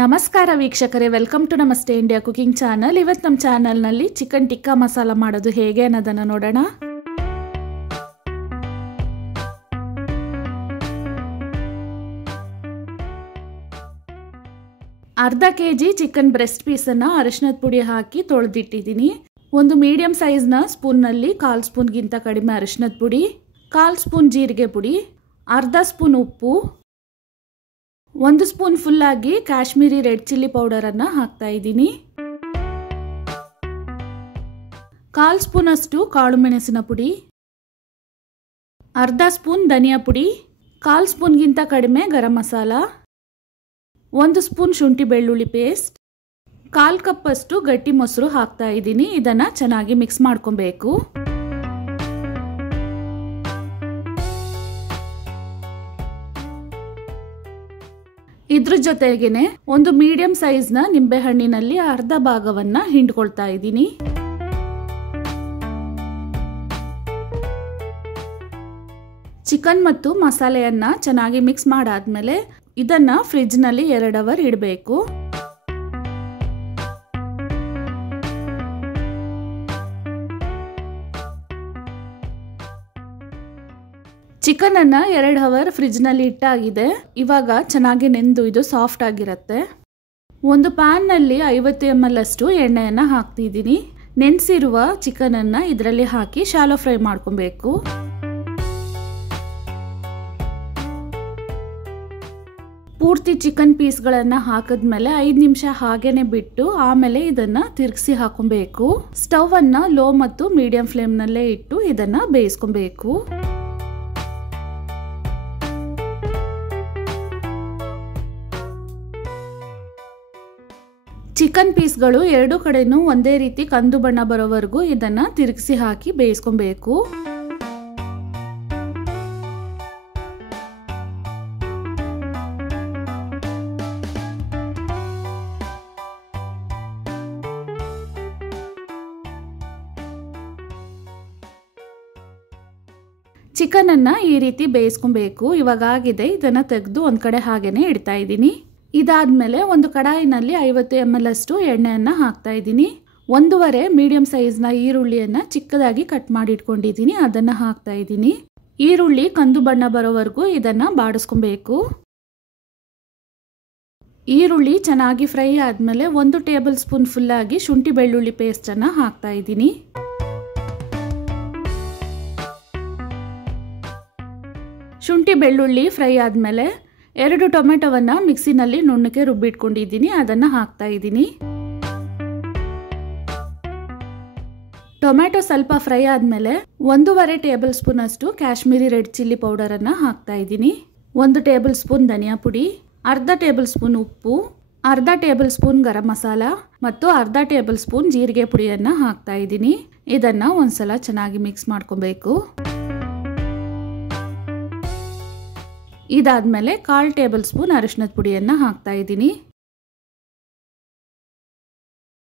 ನಮಸ್ಕಾರ ವೀಕ್ಷಕರೇ, welcome to ನಮಸ್ತೆ ಇಂಡಿಯಾ ಕುಕಿಂಗ್ ಚಾನಲ್. ಇವತ್ತು ನಮ್ಮ ಚಾನಲ್ನಲ್ಲಿ ಚಿಕನ್ ಟಿಕ್ಕಾ ಮಸಾಲ ಮಾಡೋದು ಹೇಗೆ ಅನ್ನೋದನ್ನು ನೋಡೋಣ. ಅರ್ಧ ಕೆಜಿ ಚಿಕನ್ ಬ್ರೆಸ್ಟ್ ಪೀಸನ್ನು ಅರಿಶಿನದ ಪುಡಿ ಹಾಕಿ ತೊಳೆದಿಟ್ಟಿದ್ದೀನಿ. ಒಂದು ಮೀಡಿಯಂ ಸೈಜ್ನ ಸ್ಪೂನ್ನಲ್ಲಿ 1/4 ಸ್ಪೂನ್ಗಿಂತ ಕಡಿಮೆ ಅರಿಶಿನದ ಪುಡಿ, 1/4 ಸ್ಪೂನ್ ಜೀರಿಗೆ ಪುಡಿ, ಅರ್ಧ ಸ್ಪೂನ್ ಉಪ್ಪು, 1 ಸ್ಪೂನ್ ಫುಲ್ಲಾಗಿ ಕಾಶ್ಮೀರಿ ರೆಡ್ ಚಿಲ್ಲಿ ಪೌಡರನ್ನು ಹಾಕ್ತಾ ಇದ್ದೀನಿ. 1/4 ಸ್ಪೂನಷ್ಟು ಕಾಳು ಮೆಣಸಿನ ಪುಡಿ, ಅರ್ಧ ಸ್ಪೂನ್ ಧನಿಯಾ ಪುಡಿ, 1/4 ಸ್ಪೂನ್ಗಿಂತ ಕಡಿಮೆ ಗರಂ ಮಸಾಲ, 1 ಸ್ಪೂನ್ ಶುಂಠಿ ಬೆಳ್ಳುಳ್ಳಿ ಪೇಸ್ಟ್, 1/4 ಕಪ್ಪಷ್ಟು ಗಟ್ಟಿ ಮೊಸರು ಹಾಕ್ತಾ ಇದ್ದೀನಿ. ಇದನ್ನು ಚೆನ್ನಾಗಿ ಮಿಕ್ಸ್ ಮಾಡ್ಕೊಬೇಕು. ಇದ್ರ ಜೊತೆಗೇನೆ ಒಂದು ಮೀಡಿಯಂ ಸೈಜ್ನ ನಿಂಬೆ ಹಣ್ಣಿನಲ್ಲಿ ಅರ್ಧ ಭಾಗವನ್ನ ಹಿಂಡ್ಕೊಳ್ತಾ ಇದ್ದೀನಿ. ಚಿಕನ್ ಮತ್ತು ಮಸಾಲೆಯನ್ನ ಚೆನ್ನಾಗಿ ಮಿಕ್ಸ್ ಮಾಡಾದ್ಮೇಲೆ ಇದನ್ನ ಫ್ರಿಡ್ಜ್ ನಲ್ಲಿ 2 ಅವರ್ ಇಡಬೇಕು. ಚಿಕನ್ ಅನ್ನ 2 ಅವರ್ ಫ್ರಿಡ್ಜ್ ನಲ್ಲಿ ಇಟ್ಟಾಗಿದೆ. ಇವಾಗ ಚೆನ್ನಾಗಿ ನೆಂದು ಇದು ಸಾಫ್ಟ್ ಆಗಿರುತ್ತೆ. ಒಂದು ಪ್ಯಾನ್ ನಲ್ಲಿ 50 ml ಅಷ್ಟು ಎಣ್ಣೆಯನ್ನ ಹಾಕ್ತಿದ್ದೀನಿ. ನೆನೆಸಿರುವ ಚಿಕನ್ ಅನ್ನ ಇದರಲ್ಲಿ ಹಾಕಿ ಶಾಲೋ ಫ್ರೈ ಮಾಡ್ಕೊಬೇಕು. ಪೂರ್ತಿ ಚಿಕನ್ ಪೀಸ್ಗಳನ್ನ ಹಾಕಿದ್ಮೇಲೆ 5 ನಿಮಿಷ ಹಾಗೇನೆ ಬಿಟ್ಟು ಆಮೇಲೆ ಇದನ್ನ ತಿರುಗಿಸಿ ಹಾಕೊಬೇಕು. ಸ್ಟವ್ ಅನ್ನ ಲೋ ಮತ್ತು ಮೀಡಿಯಂ ಫ್ಲೇಮ್ ನಲ್ಲೇ ಇಟ್ಟು ಇದನ್ನ ಬೇಯಿಸ್ಕೊಬೇಕು. ಚಿಕನ್ ಪೀಸ್ಗಳು 2 ಕಡೆನೂ ಒಂದೇ ರೀತಿ ಕಂದು ಬಣ್ಣ ಬರೋವರೆಗೂ ಇದನ್ನ ತಿರುಗಿಸಿ ಹಾಕಿ ಬೇಯಿಸ್ಕೊಬೇಕು. ಚಿಕನ್ ಅನ್ನ ಈ ರೀತಿ ಬೇಯಿಸ್ಕೊಬೇಕು. ಇವಾಗ ಆಗಿದೆ. ಇದನ್ನ ತೆಗೆದು ಒಂದ್ ಕಡೆ ಹಾಗೇನೆ ಇಡ್ತಾ ಇದ್ದೀನಿ. ಇದಾದ್ಮೇಲೆ ಒಂದು ಕಡಾಯಿನಲ್ಲಿ 50 ml ಅಷ್ಟು ಎಣ್ಣೆಯನ್ನ ಹಾಕ್ತಾ ಇದ್ದೀನಿ. 1.5 ಮೀಡಿಯಂ ಸೈಜ್ನ ಈರುಳ್ಳಿಯನ್ನ ಚಿಕ್ಕದಾಗಿ ಕಟ್ ಮಾಡಿ ಇಟ್ಕೊಂಡಿದ್ದೀನಿ. ಅದನ್ನ ಹಾಕ್ತಾ ಇದ್ದೀನಿ. ಈರುಳ್ಳಿ ಕಂದು ಬಣ್ಣ ಬರೋವರೆಗೂ ಇದನ್ನ ಬಾಡಿಸ್ಕೊಬೇಕು. ಈರುಳ್ಳಿ ಚೆನ್ನಾಗಿ ಫ್ರೈ ಆದ್ಮೇಲೆ 1 ಟೇಬಲ್ ಸ್ಪೂನ್ ಫುಲ್ಲಾಗಿ ಶುಂಠಿ ಬೆಳ್ಳುಳ್ಳಿ ಪೇಸ್ಟ್ ಅನ್ನ ಹಾಕ್ತಾ ಇದ್ದೀನಿ. ಶುಂಠಿ ಬೆಳ್ಳುಳ್ಳಿ ಫ್ರೈ ಆದ್ಮೇಲೆ 2 ಟೊಮೆಟೊವನ್ನ ಮಿಕ್ಸಿನಲ್ಲಿ ನುಣ್ಣಗೆ ರುಬ್ಬಿಟ್ಕೊಂಡಿದ್ದೀನಿ. ಅದನ್ನ ಹಾಕ್ತಾ ಇದ್ದೀನಿ. ಟೊಮೆಟೊ ಸ್ವಲ್ಪ ಫ್ರೈ ಆದ್ಮೇಲೆ 1.5 ಟೇಬಲ್ ಸ್ಪೂನ್ ಅಷ್ಟು ಕಾಶ್ಮೀರಿ ರೆಡ್ ಚಿಲ್ಲಿ ಪೌಡರ್ ಅನ್ನ ಹಾಕ್ತಾ ಇದ್ದೀನಿ. 1 ಟೇಬಲ್ ಸ್ಪೂನ್ ಧನಿಯಾ ಪುಡಿ, ಅರ್ಧ ಟೇಬಲ್ ಸ್ಪೂನ್ ಉಪ್ಪು, ಅರ್ಧ ಟೇಬಲ್ ಸ್ಪೂನ್ ಗರಂ ಮಸಾಲ ಮತ್ತು ಅರ್ಧ ಟೇಬಲ್ ಸ್ಪೂನ್ ಜೀರಿಗೆ ಪುಡಿಯನ್ನ ಹಾಕ್ತಾ ಇದ್ದೀನಿ. ಇದನ್ನ ಒಂದ್ಸಲ ಚೆನ್ನಾಗಿ ಮಿಕ್ಸ್ ಮಾಡ್ಕೊಬೇಕು. ಇದಾದ್ಮೇಲೆ 1/4 ಟೇಬಲ್ ಸ್ಪೂನ್ ಅರಿಶಿನದ ಪುಡಿಯನ್ನ ಹಾಕ್ತಾ ಇದ್ದೀನಿ.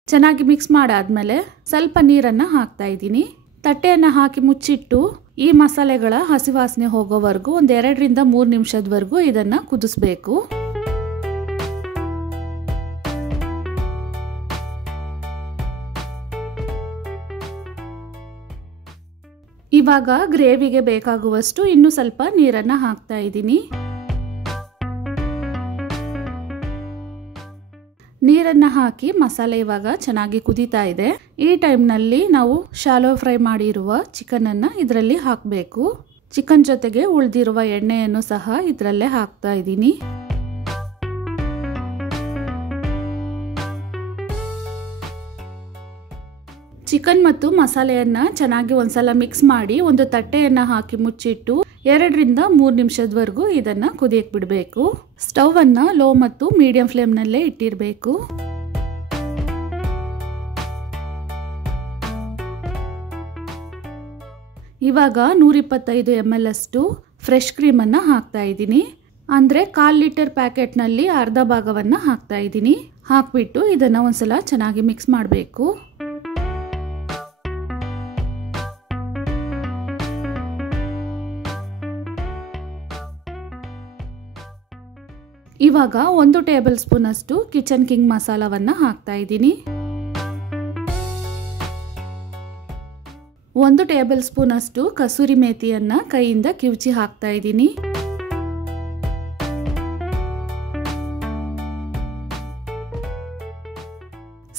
ಚೆನ್ನಾಗಿ ಮಿಕ್ಸ್ ಮಾಡಾದ್ಮೇಲೆ ಸ್ವಲ್ಪ ನೀರನ್ನ ಹಾಕ್ತಾ ಇದ್ದೀನಿ. ತಟ್ಟೆಯನ್ನ ಹಾಕಿ ಮುಚ್ಚಿಟ್ಟು ಈ ಮಸಾಲೆಗಳ ಹಸಿ ವಾಸನೆ ಹೋಗೋವರೆಗೂ 2 ರಿಂದ 3 ನಿಮಿಷದವರೆಗೂ ಇದನ್ನ ಕುದಿಸ್ಬೇಕು. ಇವಾಗ ಗ್ರೇವಿಗೆ ಬೇಕಾಗುವಷ್ಟು ಇನ್ನು ಸ್ವಲ್ಪ ನೀರನ್ನ ಹಾಕ್ತಾ ಇದ್ದೀನಿ. ನೀರನ್ನ ಹಾಕಿ ಮಸಾಲೆ ಇವಾಗ ಚೆನ್ನಾಗಿ ಕುದೀತಾ ಇದೆ. ಈ ಟೈಮ್ನಲ್ಲಿ ನಾವು ಶಾಲೋ ಫ್ರೈ ಮಾಡಿರುವ ಚಿಕನ್ ಅನ್ನ ಇದರಲ್ಲಿ ಹಾಕಬೇಕು. ಚಿಕನ್ ಜೊತೆಗೆ ಉಳಿದಿರುವ ಎಣ್ಣೆಯನ್ನು ಸಹ ಇದರಲ್ಲೇ ಹಾಕ್ತಾ ಇದ್ದೀನಿ. ಚಿಕನ್ ಮತ್ತು ಮಸಾಲೆಯನ್ನ ಚೆನ್ನಾಗಿ ಒಂದ್ಸಲ ಮಿಕ್ಸ್ ಮಾಡಿ ಒಂದು ತಟ್ಟೆಯನ್ನ ಹಾಕಿ ಮುಚ್ಚಿಟ್ಟು 2 ರಿಂದ 3 ನಿಮಿಷದವರೆಗೂ ಇದನ್ನ ಕುದಿಯಕ್ಕೆ ಬಿಡಬೇಕು. ಸ್ಟವ್ ಅನ್ನ ಲೋ ಮತ್ತು ಮೀಡಿಯಂ ಫ್ಲೇಮ್ ನಲ್ಲೇ ಇಟ್ಟಿರಬೇಕು. ಇವಾಗ 125 ml ಅಷ್ಟು ಫ್ರೆಶ್ ಕ್ರೀಮ್ ಅನ್ನ ಹಾಕ್ತಾ ಇದ್ದೀನಿ. ಅಂದ್ರೆ 1/4 ಲೀಟರ್ ಪ್ಯಾಕೆಟ್ ನಲ್ಲಿ ಅರ್ಧ ಭಾಗವನ್ನ ಹಾಕ್ತಾ ಇದ್ದೀನಿ. ಹಾಕ್ಬಿಟ್ಟು ಇದನ್ನ ಒಂದ್ಸಲ ಚೆನ್ನಾಗಿ ಮಿಕ್ಸ್ ಮಾಡಬೇಕು. ಇವಾಗ 1 ಟೇಬಲ್ ಸ್ಪೂನ್ ಅಷ್ಟು ಕಿಚನ್ ಕಿಂಗ್ ಮಸಾಲವನ್ನು ಹಾಕ್ತಾ ಇದ್ದೀನಿ. 1 ಟೇಬಲ್ ಸ್ಪೂನ್ ಅಷ್ಟು ಕಸೂರಿ ಮೇಥಿಯನ್ನು ಕೈಯಿಂದ ಕಿವುಚಿ ಹಾಕ್ತಾ ಇದ್ದೀನಿ.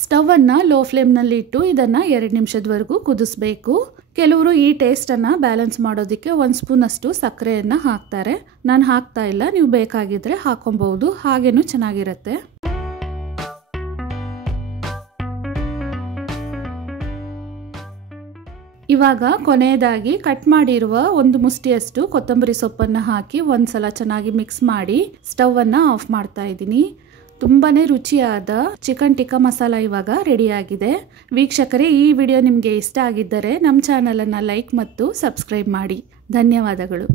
ಸ್ಟವ್ ಅನ್ನು ಲೋ ಫ್ಲೇಮ್ನಲ್ಲಿ ಇಟ್ಟು ಇದನ್ನು 2 ನಿಮಿಷದವರೆಗೂ ಕುದಿಸ್ಬೇಕು. ಕೆಲವರು ಈ ಟೇಸ್ಟನ್ನು ಬ್ಯಾಲೆನ್ಸ್ ಮಾಡೋದಕ್ಕೆ 1 ಸ್ಪೂನ್ ಅಷ್ಟು ಸಕ್ಕರೆಯನ್ನು ಹಾಕ್ತಾರೆ. ನಾನು ಹಾಕ್ತಾ ಇಲ್ಲ, ನೀವು ಬೇಕಾಗಿದ್ರೆ ಹಾಕೊಬಹುದು, ಹಾಗೇನೂ ಚೆನ್ನಾಗಿರುತ್ತೆ. ಇವಾಗ ಕೊನೆಯದಾಗಿ ಕಟ್ ಮಾಡಿರುವ 1 ಮುಷ್ಟಿಯಷ್ಟು ಕೊತ್ತಂಬರಿ ಸೊಪ್ಪನ್ನು ಹಾಕಿ ಒಂದ್ಸಲ ಚೆನ್ನಾಗಿ ಮಿಕ್ಸ್ ಮಾಡಿ ಸ್ಟವ್ ಅನ್ನು ಆಫ್ ಮಾಡ್ತಾ ಇದ್ದೀನಿ. ತುಂಬಾನೇ ರುಚಿಯಾದ ಚಿಕನ್ ಟಿಕ್ಕಾ ಮಸಾಲ ಇವಾಗ ರೆಡಿಯಾಗಿದೆ. ವೀಕ್ಷಕರೇ, ಈ ವಿಡಿಯೋ ನಿಮಗೆ ಇಷ್ಟ ಆಗಿದ್ದರೆ ನಮ್ಮ ಚಾನಲನ್ನು ಲೈಕ್ ಮತ್ತು ಸಬ್ಸ್ಕ್ರೈಬ್ ಮಾಡಿ. ಧನ್ಯವಾದಗಳು.